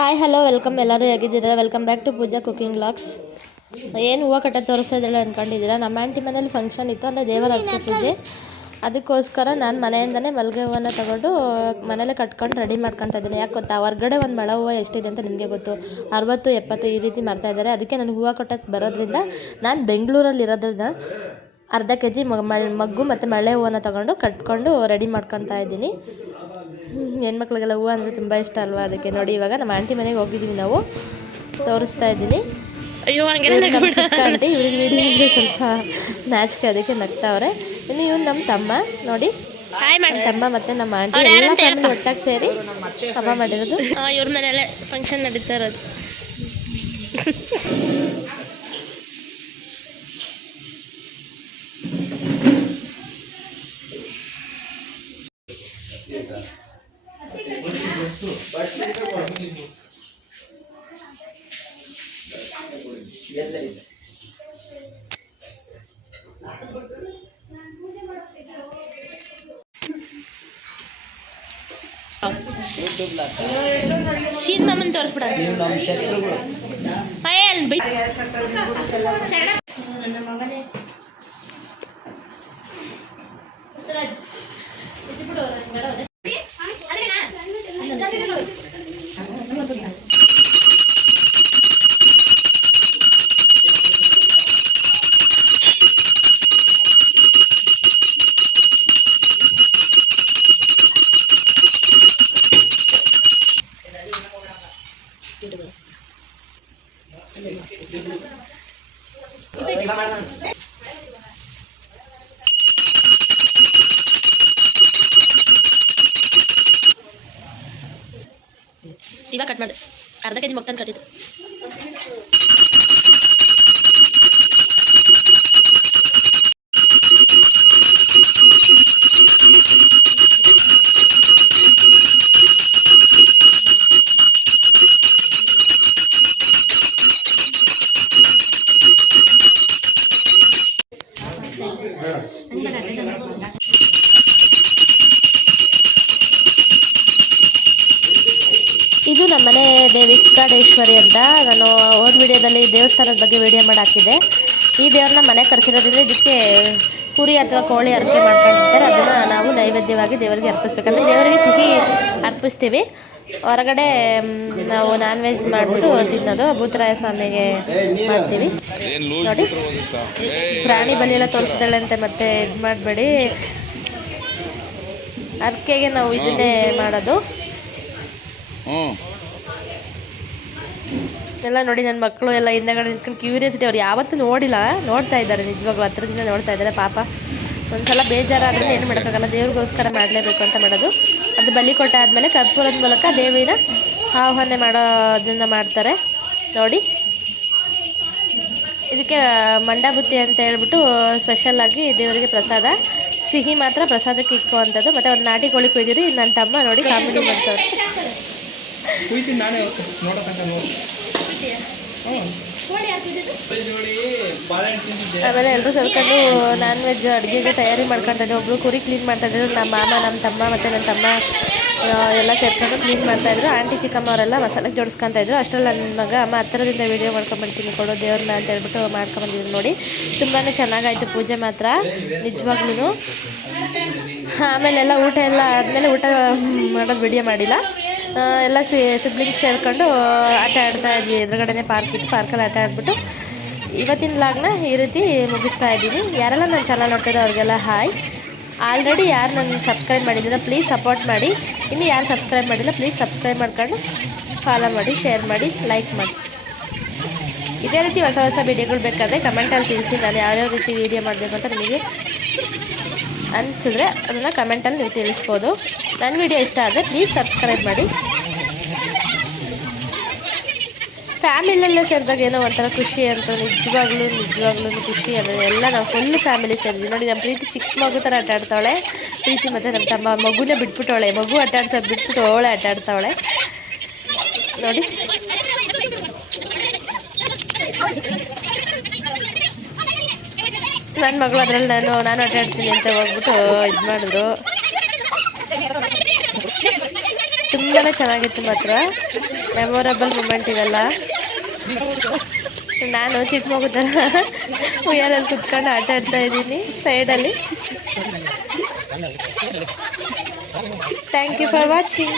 Hi hello welcome. ಎಲ್ಲರೂ ಹೇಗಿದ್ದೀರಾ? Welcome back to Pooja cooking vlogs. ಏನು ಹೂವು ಕಟ್ಟ ತೋರಿಸೋದಿಲ್ಲ ಅಂದ್ಕೊಂಡಿದ್ದೀರಾ? ನಮ್ಮ ಆಂಟಿ ಮನೇಲಿ ಫಂಕ್ಷನ್ ಇತ್ತು, ಅಂದರೆ ದೇವರ ಅಕ್ಕೆ ಪೂಜೆ. ಅದಕ್ಕೋಸ್ಕರ ನಾನು ಮನೆಯಿಂದನೇ ಮಲ್ಲಿಗೆ ಹೂವನ್ನು ತೊಗೊಂಡು ಮನೇಲೆ ಕಟ್ಕೊಂಡು ರೆಡಿ ಮಾಡ್ಕೊತಾ ಇದ್ದೀನಿ. ಯಾಕೆ ಗೊತ್ತಾ, ಹೊರ್ಗಡೆ ಒಂದು ಮಳೆ ಹೂವು ಎಷ್ಟಿದೆ ಅಂತ ನಿಮಗೆ ಗೊತ್ತು, 60-70 ಈ ರೀತಿ ಮಾರ್ತಾಯಿದ್ದಾರೆ. ಅದಕ್ಕೆ ನನಗೆ ಹೂವು ಕಟ್ಟಕ್ಕೆ ಬರೋದ್ರಿಂದ ನಾನು ಬೆಂಗಳೂರಲ್ಲಿ ಇರೋದ್ರಿಂದ ಅರ್ಧ kg ಮಗ್ಗು ಮತ್ತು ಮಳೆ ಹೂವನ್ನು ತೊಗೊಂಡು ಕಟ್ಕೊಂಡು ರೆಡಿ ಮಾಡ್ಕೊತಾ ಇದ್ದೀನಿ. ಹೆಣ್ಮಕ್ಳಿಗೆಲ್ಲ ಹೂವು ಅಂದರೆ ತುಂಬ ಇಷ್ಟ ಅಲ್ವಾ? ಅದಕ್ಕೆ ನೋಡಿ, ಇವಾಗ ನಮ್ಮ ಆಂಟಿ ಮನೆಗೆ ಹೋಗಿದ್ದೀವಿ, ನಾವು ತೋರಿಸ್ತಾ ಇದ್ದೀನಿ. ಅಯ್ಯೋ ನಮ್ಮ ಚಿಕ್ಕ ಆಂಟಿ, ಇವ್ರಿಗೆ ವಿಡಿಯೋ ಅಂದರೆ ಸ್ವಲ್ಪ ನಾಚಿಕೆ, ಅದಕ್ಕೆ ನಗ್ತಾವ್ರೆ. ಇನ್ನು ಇವ್ನು ನಮ್ಮ ತಮ್ಮ ನೋಡಿ, ತಮ್ಮ ಮತ್ತು ನಮ್ಮ ಆಂಟಿ ಎಲ್ಲ ಫ್ಯಾಮಿಲಿ ಒಟ್ಟಾಗಿ ಸೇರಿ ಹಬ್ಬ ಮಾಡಿರೋದು. ಇವ್ರ ಮನೆಯಲ್ಲೇ ಫಂಕ್ಷನ್ ನಡೀತಾ ಇರೋದು. ಸೀನ್ ಮಾಮನ್ ತೋರಿಸ್ಬಿಡ ಇವಾಗ ಕಟ್ ಮಾಡಿ ಅರ್ಧ kg ಮೊಗ್ತಾನೆ ಕಟ್ಟಿದ್ದು. ಇದು ನಮ್ಮನೆ ದೇವಿಕಾಡೇಶ್ವರಿ ಅಂತ ನಾನು ಹೋದ ವಿಡಿಯೋದಲ್ಲಿ ದೇವಸ್ಥಾನದ ಬಗ್ಗೆ ವಿಡಿಯೋ ಮಾಡಿ ಹಾಕಿದ್ದೆ. ಈ ದೇವ್ರನ್ನ ಮನೆ ಕರೆಸಿರೋದ್ರಿಂದ ಇದಕ್ಕೆ ಕುರಿ ಅಥವಾ ಕೋಳಿ ಅರ್ಕೆ ಮಾಡ್ಕೊಂಡಿರ್ತಾರೆ. ಅದನ್ನು ನಾವು ನೈವೇದ್ಯವಾಗಿ ದೇವರಿಗೆ ಅರ್ಪಿಸ್ಬೇಕಂದ್ರೆ ದೇವರಿಗೆ ಸಿಹಿ ಅರ್ಪಿಸ್ತೀವಿ. ಹೊರಗಡೆ ನಾವು ನಾನ್ ವೆಜ್ ಮಾಡಿಬಿಟ್ಟು ತಿನ್ನೋದು. ಭೂತರಾಯ ಸ್ವಾಮಿಗೆ ಮಾಡ್ತೀವಿ. ನೋಡಿ, ಪ್ರಾಣಿ ಬಲಿ ಎಲ್ಲ ತೋರಿಸಿದಾಳಂತೆ, ಮತ್ತೆ ಇದು ಮಾಡಬೇಡಿ, ಅರ್ಕೆಗೆ ನಾವು ಇದನ್ನೇ ಮಾಡೋದು ಎಲ್ಲ. ನೋಡಿ, ನನ್ನ ಮಕ್ಕಳು ಎಲ್ಲ ಹಿಂದೆಗಡೆ ನಿಂತ್ಕೊಂಡು ಕ್ಯೂರಿಯಾಸಿಟಿ, ಅವ್ರು ಯಾವತ್ತೂ ನೋಡ್ತಾ ಇದ್ದಾರೆ, ನಿಜವಾಗ್ಲೂ ಹತ್ರದಿಂದ ನೋಡ್ತಾ ಇದ್ದಾರೆ. ಪಾಪ ಒಂದ್ಸಲ ಬೇಜಾರಾದ್ರೆ ಏನು ಮಾಡೋಕ್ಕಾಗಲ್ಲ, ದೇವ್ರಿಗೋಸ್ಕರ ಮಾಡಲೇಬೇಕು ಅಂತ ಮಾಡೋದು. ಅದು ಬಲಿ ಕೊಟ್ಟಾದಮೇಲೆ ಕರ್ಪೂರದ ಮೂಲಕ ದೇವಿನ ಆಹ್ವಾನ ಮಾಡೋದನ್ನು ಮಾಡ್ತಾರೆ. ನೋಡಿ, ಇದಕ್ಕೆ ಮಂಡಾಬುತ್ತಿ ಅಂತ ಹೇಳ್ಬಿಟ್ಟು ಸ್ಪೆಷಲ್ಲಾಗಿ ದೇವರಿಗೆ ಪ್ರಸಾದ, ಸಿಹಿ ಮಾತ್ರ ಪ್ರಸಾದಕ್ಕೆ ಇಕ್ಕುವಂಥದ್ದು. ಮತ್ತು ಒಂದು ನಾಟಿ ಕೋಳಿ ಕೊಯ್ದಿರಿ. ನನ್ನ ತಮ್ಮ ನೋಡಿ ಕಾಮಿಡಿ ಮಾಡ್ತಾರೆ. ಆಮೇಲೆ ಎಲ್ಲರೂ ಸೇರ್ಕೊಂಡು ನಾನ್ ವೆಜ್ ಅಡುಗೆಗೆ ತಯಾರಿ ಮಾಡ್ಕೊತಾ ಇದ್ದೆ. ಒಬ್ಬರು ಕುರಿ ಕ್ಲೀನ್ ಮಾಡ್ತಾಯಿದ್ರು, ನಮ್ಮ ಮಾಮ, ನಮ್ಮ ತಮ್ಮ ಮತ್ತು ನನ್ನ ತಮ್ಮ ಎಲ್ಲ ಸೇರ್ಕೊಂಡು ಕ್ಲೀನ್ ಮಾಡ್ತಾಯಿದ್ರು. ಆಂಟಿ ಚಿಕ್ಕಮ್ಮ ಅವರೆಲ್ಲ ಮಸಾಲೆಗೆ ಜೋಡಿಸ್ಕೊತಾ ಇದ್ರು. ಅಷ್ಟರಲ್ಲಿ ನನ್ನ ಮಗ, ಅಮ್ಮ ಹತ್ತಿರದಿಂದ ವೀಡಿಯೋ ಮಾಡ್ಕೊಂಬರ್ತೀನಿ ಕೊಡೋ ದೇವ್ರನ್ನ ಅಂತ ಹೇಳ್ಬಿಟ್ಟು ಮಾಡ್ಕೊಂಬಂದಿದ್ರು. ನೋಡಿ, ತುಂಬಾ ಚೆನ್ನಾಗಾಯಿತು ಪೂಜೆ ಮಾತ್ರ, ನಿಜವಾಗ್ಲೂ. ಆಮೇಲೆಲ್ಲ ಊಟ ಎಲ್ಲ ಆದಮೇಲೆ ಊಟ ಮಾಡೋದು ವಿಡಿಯೋ ಮಾಡಿಲ್ಲ. ಎಲ್ಲ ಸಿಬ್ಲಿಂಗ್ಸ್ ಸೇರ್ಕೊಂಡು ಆಟ ಆಡ್ತಾ ಇದ್ವಿ. ಎದುರುಗಡೆನೇ ಪಾರ್ಕ್ ಇತ್ತು, ಪಾರ್ಕಲ್ಲಿ ಆಟ ಆಡ್ಬಿಟ್ಟು ಇವತ್ತಿನ ವ್ಲಾಗ್ನ ಈ ರೀತಿ ಮುಗಿಸ್ತಾ ಇದ್ದೀನಿ. ಯಾರೆಲ್ಲ ನನ್ನ ಚಾನಲ್ ನೋಡ್ತಾಯಿದ್ದೆ ಅವ್ರಿಗೆಲ್ಲ ಹಾಯ್. ಆಲ್ರೆಡಿ ಯಾರು ನನ್ನ ಸಬ್ಸ್ಕ್ರೈಬ್ ಮಾಡಿದ್ದೀರ ಪ್ಲೀಸ್ ಸಪೋರ್ಟ್ ಮಾಡಿ. ಇನ್ನು ಯಾರು ಸಬ್ಸ್ಕ್ರೈಬ್ ಮಾಡಿಲ್ಲ ಪ್ಲೀಸ್ ಸಬ್ಸ್ಕ್ರೈಬ್ ಮಾಡ್ಕೊಂಡು ಫಾಲೋ ಮಾಡಿ, ಶೇರ್ ಮಾಡಿ, ಲೈಕ್ ಮಾಡಿ. ಇದೇ ರೀತಿ ಹೊಸ ಹೊಸ ವೀಡಿಯೋಗಳು ಬೇಕಾದರೆ ಕಮೆಂಟಲ್ಲಿ ತಿಳಿಸಿ. ನಾನು ಯಾವ್ಯಾವ ರೀತಿ ವೀಡಿಯೋ ಮಾಡಬೇಕು ಅಂತ ನಿಮಗೆ ಅನಿಸಿದ್ರೆ ಅದನ್ನು ಕಮೆಂಟಲ್ಲಿ ನೀವು ತಿಳಿಸ್ಬೋದು. ನನ್ನ ವಿಡಿಯೋ ಇಷ್ಟ ಆದರೆ ಪ್ಲೀಸ್ ಸಬ್ಸ್ಕ್ರೈಬ್ ಮಾಡಿ. ಫ್ಯಾಮಿಲಿಯಲ್ಲೇ ಸೇರಿದಾಗ ಏನೋ ಒಂಥರ ಖುಷಿ ಅಂತ, ನಿಜವಾಗ್ಲೂ ಖುಷಿ. ಅಂದರೆ ಎಲ್ಲ ನಾವು ಫುಲ್ ಫ್ಯಾಮಿಲಿ ಸೇರಿದ್ವಿ. ನೋಡಿ, ನಮ್ಮ ಪ್ರೀತಿ ಚಿಕ್ಕ ಮಗು ಥರ ಆಟ ಆಡ್ತಾವಳೆ. ಪ್ರೀತಿ ಮತ್ತು ನಮ್ಮ ತಮ್ಮ ಮಗುನೇ ಬಿಟ್ಬಿಟ್ಟವಳೆ, ಮಗು ಆಟ ಆಡ್ಸೋದು ಬಿಟ್ಬಿಟ್ಟು ಅವಳೆ ಆಟ ಆಡ್ತಾವಳೆ ನೋಡಿ. ನನ್ನ ಮಗಳು ಅದರಲ್ಲಿ ನಾನು ಆಟ ಆಡ್ತೀನಿ ಅಂತ ಹೋಗ್ಬಿಟ್ಟು ಇದು ಮಾಡಿದ್ರು. ತುಂಬಾ ಚೆನ್ನಾಗಿತ್ತು ಮಾತ್ರ. ಮೆಮೊರಬಲ್ ಮೂಮೆಂಟ್ ಇವೆಲ್ಲ. ನಾನು ಚಿಕ್ಕ ಮಗು ಥರ ಉಯ್ಯಾಲಲ್ಲಿ ಕುತ್ಕೊಂಡು ಆಟ ಆಡ್ತಾ ಇದ್ದೀನಿ ಸೈಡಲ್ಲಿ. Thank you for watching.